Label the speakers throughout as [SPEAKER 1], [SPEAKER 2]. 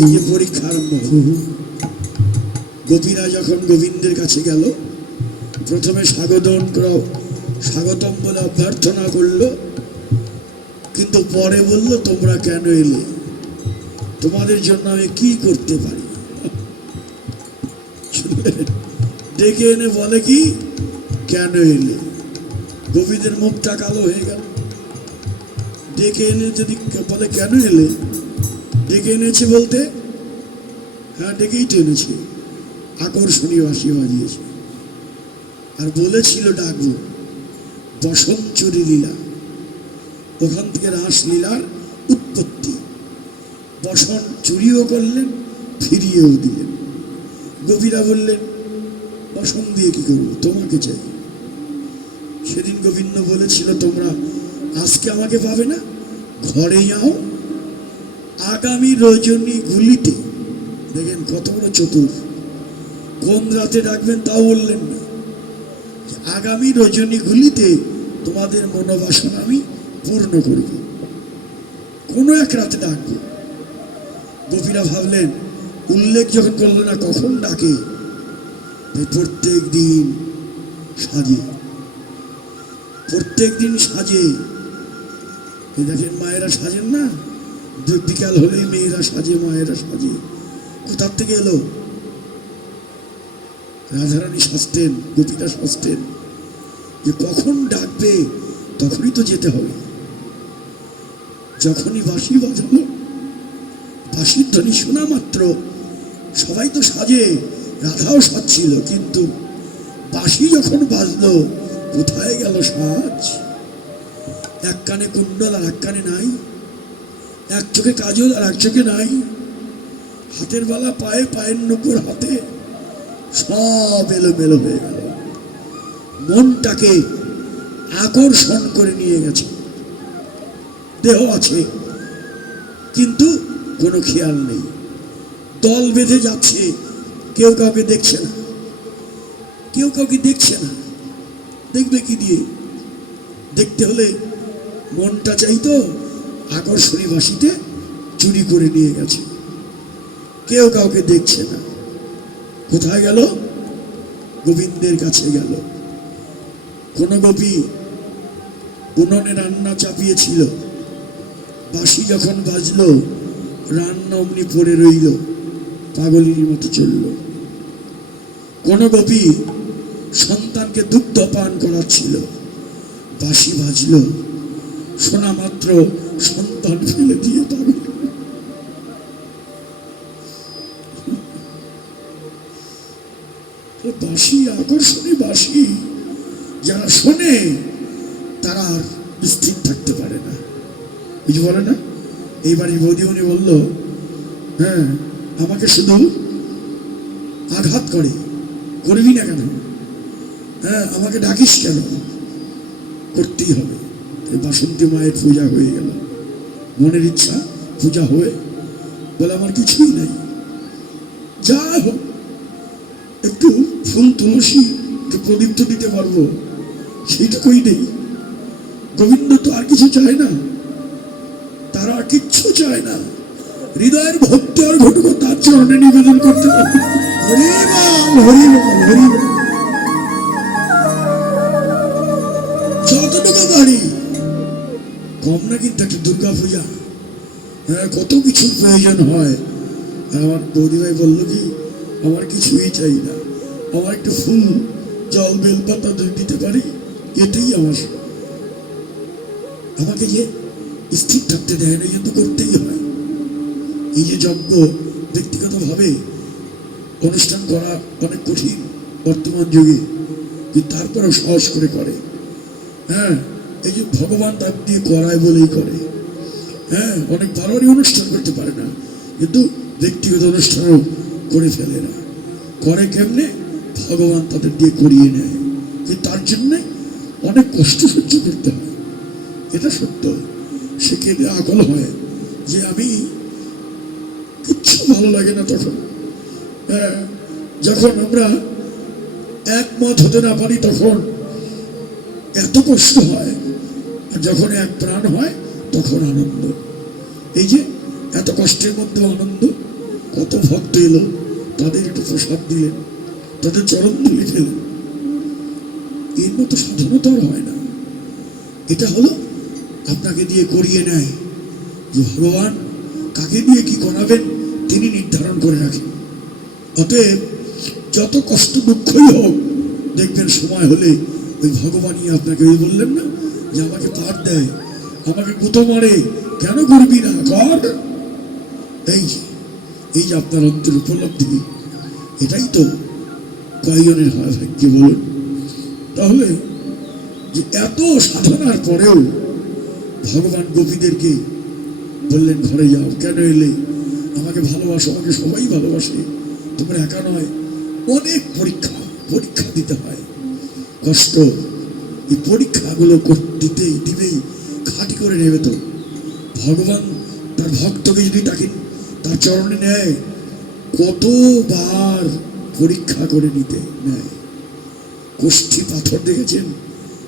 [SPEAKER 1] এই যে পরীক্ষা আরম্ভ গোপীরা যখন গোবিন্দের কাছে গেল, প্রথমে স্বাগতম স্বাগতম বলে অভ্যর্থনা করল, কিন্তু পরে বলল, তোমরা কেন এলে? তোমাদের জন্য আমি কি করতে পারি? ডেকে এনে বলে কি, কেন এলে? গোপীদের মুখটা কালো হয়ে গেল। ডেকে এনে যদি বলে, কেন এলে? ডেকে এনেছে বলতে? হ্যাঁ ডেকেই তো এনেছে। আকর্ষণীয় বাসি বাজিয়েছে। আর বলেছিল ডাকবো বসন্তচুরি লীলা। ওখান থেকে রাসলীলার উৎপত্তি। বসন চুরিও করলেন, ফিরিয়েও দিলেন। গোপীরা বললেন, বসন দিয়ে কি করব? তোমাকে চাই। সেদিন গোবিন্দ বলেছিল, তোমরা আজকে আমাকে পাবে না? ঘরে যাও আগামী রজনী গুলিতে, দেখেন কত বড় চতুর, কোন রাতে ডাকবেন তাও বললেন না আগামী রজনী গুলিতে তোমাদের মনোবাসনা আমি পূর্ণ করব। কোনো এক রাতে ডাকবো। গোপীরা ভাবলেন, উল্লেখ যখন করল না কখন ডাকে? প্রত্যেক দিন সাজে, প্রত্যেক দিন সাজে। দেখেন মায়েরা সাজেন না? বিকাল হলেই মেয়েরা সাজে, মায়েরা সাজে। কোথার থেকে এলো? রাধারানী সাজতেন, গোপীরা সাজতেন। যে কখন ডাকবে, তখনই তো যেতে হবে। যখনই বাঁশি বাজালো বাঁশির ধ্বনি শোনা মাত্র, সবাই তো সাজে, রাধাও সাজছিল, কিন্তু বাঁশি যখন বাজলো, কোথায় গেল সাজ? এক কানে কুণ্ডল আর এক কানে নাই। এক চোখে কাজল আর এক চোখে নাই। হাতের বালা পায়ে, পায়ের নুপুর হাতে। সব এলোমেলো হয়ে গেল। মনটাকে আকর্ষণ করে নিয়ে গেছে। দেহ আছে, কিন্তু কোনো খেয়াল নেই। দল বেঁধে যাচ্ছে, কেউ কাউকে দেখছে না। কেউ কাউকে দেখছে না। দেখবে কি দিয়ে? দেখতে হলে মনটা চাইতো আকর্ষণী বাসিতে চুরি করে নিয়ে গেছে। কেউ কাউকে দেখছে না। কোথায় গেল? গোবিন্দের কাছে গেল। কোন গোপী উনুনে রান্না চাপিয়েছিল। বাসি যখন বাজলো, রান্না অমনি পড়ে রইল। পাগলিনীর মতো চলল। কোন গোপী সন্তানকে দুগ্ধ পান করাচ্ছিল। বাসি বাজলো। শোনা মাত্র সন্তান ফেলে দিয়ে তো বাঁশি আকর্ষণী বাঁশি যারা শোনে, তারা আর স্থির থাকতে পারে না। যে বলে না? এইবারে বৌদি উনি বলল হ্যাঁ আমাকে শুধু আঘাত করে, করবি না কেন? হ্যাঁ আমাকে ডাকিস কেন? করতেই হবে। বাসন্তী মায়ের পূজা হয়ে গেল। মনের ইচ্ছা পূজা হয়ে বলে আমার কিছুই নাই। যা হোক, একটু ফুল তুলসী একটু প্রদীপ তো দিতে পারব, সেইটুকুই নেই। গোবিন্দ তো আর কিছু চায় না, তারা আর কিচ্ছু চায় না। হৃদয়ের ভক্তি আর ঘটুক, তার চরণে নিবেদন করতে পারবে যতটুকু পারি কম না কিন্তু একটা দুর্গা পূজা। হ্যাঁ কত কিছুর প্রয়োজন হয়। আমার বৌদিভাই বলল কি, আমার কিছুই চাই না। আমার একটু ফুল, জল, বেলপাতা দিতে পারি, এতেই আমার আমাকে যে স্থির থাকতে দেয় না কিন্তু করতেই হয়। এই যে যজ্ঞ, ব্যক্তিগতভাবে অনুষ্ঠান করা অনেক কঠিন বর্তমান যুগে। কিন্তু তারপরেও সহজ করে করে। হ্যাঁ এই যে ভগবান তার দিয়ে করায় বলেই করে। হ্যাঁ অনেক বারোয়ারি অনুষ্ঠান করতে পারে না কিন্তু ব্যক্তিগত অনুষ্ঠানও করে ফেলে না। করে কেমনে? ভগবান তাদের দিয়ে করিয়ে নেয়। কিন্তু তার জন্যে অনেক কষ্ট সহ্য করতে হয়। এটা সত্য। সেখানে আকল হয় যে আমি কিচ্ছু ভালো লাগে না তখন। হ্যাঁ, যখন আমরা একমত হতে না পারি তখন এত কষ্ট হয়, আর যখন এক প্রাণ হয়, তখন আনন্দ। এই যে, এত কষ্টের মধ্যে আনন্দ, কত ভক্ত এলো, তাদের একটু প্রসাদ দিলেন, তাদের চরণ ধুলি খেলেন এর মতো সাধনতা আর হয় না। এটা হলো, আপনাকে দিয়ে করিয়ে নেয় যে ভগবান কাকে দিয়ে কি করাবেন, তিনি নির্ধারণ করে রাখেন। অতএব, যত কষ্ট দুঃখই হোক, দেখবেন সময় হলে ওই ভগবানই আপনাকে ওই বললেন না যে আমাকে পার দেয়, আমাকে গুতো মারে। কেন করবি না? কর। এই যে এই যে আপনার অন্তর উপলব্ধি, এটাই তো কয়জনের হয় ভাগ্যে বলুন? তাহলে যে এত সাধনার পরেও ভগবান গোপীদেরকে বললেন, ঘরে যাও, কেন এলে? আমাকে ভালোবাসো, আমাকে সবাই ভালোবাসে। তোমরা একা নয়, অনেক পরীক্ষা পরীক্ষা দিতে হয়। কষ্ট। এই পরীক্ষাগুলো দিতেই দিবেই খাটি করে নেবে তো। ভগবান তার ভক্তকে যদি তাকে তার চরণে নেয়, কতবার পরীক্ষা করে নিতে নেয়। কোষ্ঠী পাথর দেখেছেন?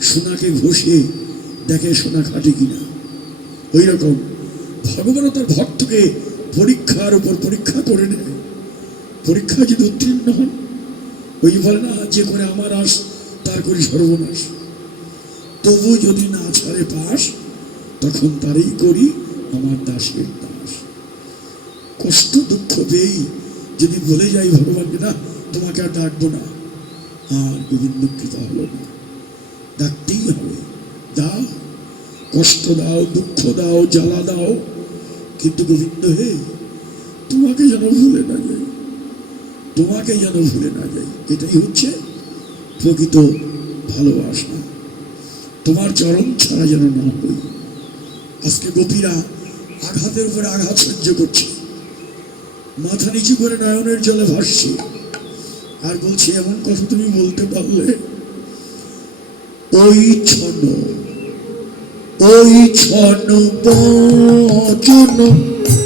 [SPEAKER 1] সোনাকে ঘষে দেখে সোনা খাটে কিনা। ওই রকম ভগবানও তার ভক্তকে পরীক্ষার উপর পরীক্ষা করে নেয়। পরীক্ষা যদি উত্তীর্ণ হন, ওই বলে না, যে করে আমার আস তার করি সর্বনাশ। তবু যদি না ছাড়ে পাস তখন তারই করি আমার দাসের দাস। কষ্ট দুঃখ পেয়েই যদি বলে যাই ভগবানকে, না, তোমাকে আর ডাকবো না। আর গোবিন্দ কৃপা হলো না। ডাকতেই হবে। দাও, কষ্ট দাও, দুঃখ দাও, জ্বালা দাও। কিন্তু গোবিন্দ হে, তোমাকে যেন ভুলে না যাই। তোমাকে যেন ভুলে না যাই। এটাই হচ্ছে প্রকৃত ভালোবাসা তোমার চরণ ছাড়া যেন না হই আজকে গোপীরা আঘাতের উপরে আঘাত সহ্য করছে। মাথা নিচু করে নয়নের জলে ভাসছে। আর বলছি, এমন কথা তুমি বলতে পারলে? ওই ছন্ন ওই ছন্ন